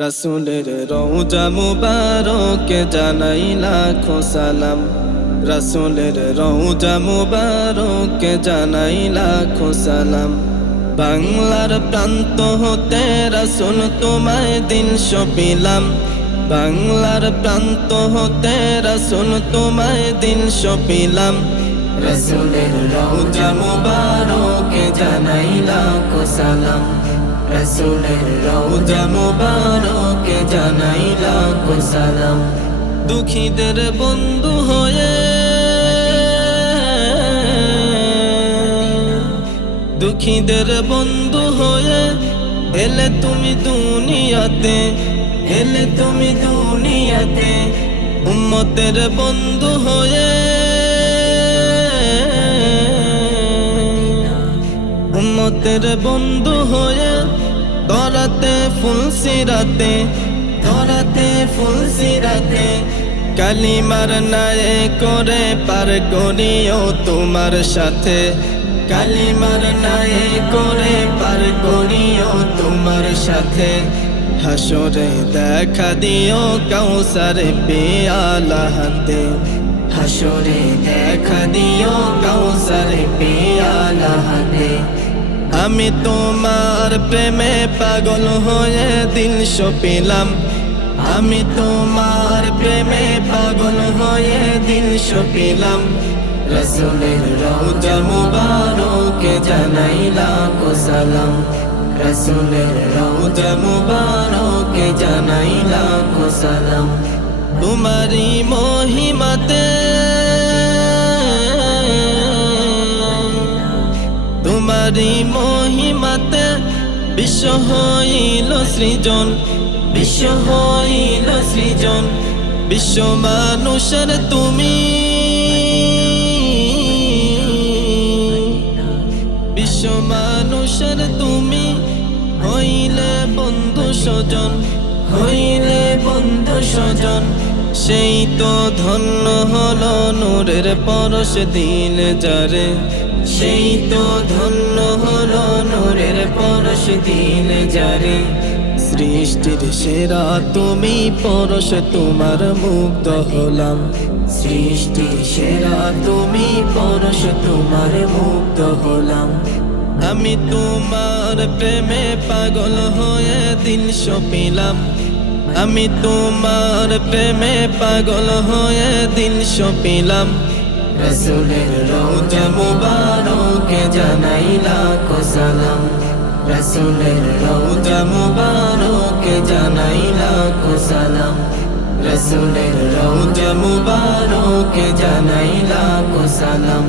রাসূলের রওজা মুবারকে জানাই লাখো সালাম। রাসূলের রওজা মুবারকে জানাই লাখো সালাম। বাংলার প্রান্ত হতে রাসূল তোমায় দিন সপিলাম। বাংলার প্রান্ত হতে রাসূল তোমায় দিন সপিলাম। রাসূলের রওজা মুবারকে জানাই লাখো সালাম। রাসূলের রওজা মুবারকে জানাই লাখো সালাম। দুঃখীদের বন্ধু হয়ে, দুঃখীদের বন্ধু হয়ে এলে তুমি দুনিয়াতে, এলে তুমি দুনিয়াতে। উম্মতের বন্ধু হয়ে, উম্মতের বন্ধু হয়ে ধরাতে ফুল সিরাতে, ধরাতে ফুল সিরাতে। কালিমার নায়ে করে পার করিও তোমার সাথে, কালিমার নায়ে করে পার করিও তোমার সাথে। হাসরে দেখা দিও কাউসার পেয়ালা হাতে, হাসরে দেখা দিও কাউসার পেয়ালা হাতে। আমি তোমার প্রেমে পাগল হয়ে দিল সপিলাম। আমি তোমার প্রেমে পাগল হয়ে দিল সপিলাম। রাসূলের রওজা মুবারকে জানাই লাখো সালাম। রাসূলের রওজা মুবারকে জানাই লাখো সালাম। তোমারি মহিমাতে, তোমারি মহিমাতে বিশ্ব হইল সৃজন, বিশ্ব হইল সৃজন। বিশ্ব মানুষের তুমি, বিশ্ব মানুষের তুমি হইলে বন্ধু স্বজন, হইলে বন্ধু স্বজন। সেই তো ধন্য হলো নূরের পরশ দিলে যারে, সেই তো ধন্য হলো নূরের পরশ দিলে যারে। সৃষ্টির সেরা তুমি পরশ তোমার মুগ্ধ হলাম। সৃষ্টির সেরা তুমি পরশ তোমার মুগ্ধ হলাম। আমি তোমার প্রেমে পাগল হয়ে দিল সপিলাম। আমি তোমার প্রেমে পাগল হয়ে দিল সপিলাম। রাসূলের রওজা মুবারকে জানাই লাখো সালাম। রাসূলের রওজা মুবারকে জানাই লাখো সালাম। রাসূলের রওজা মুবারকে জানাই লাখো সালাম।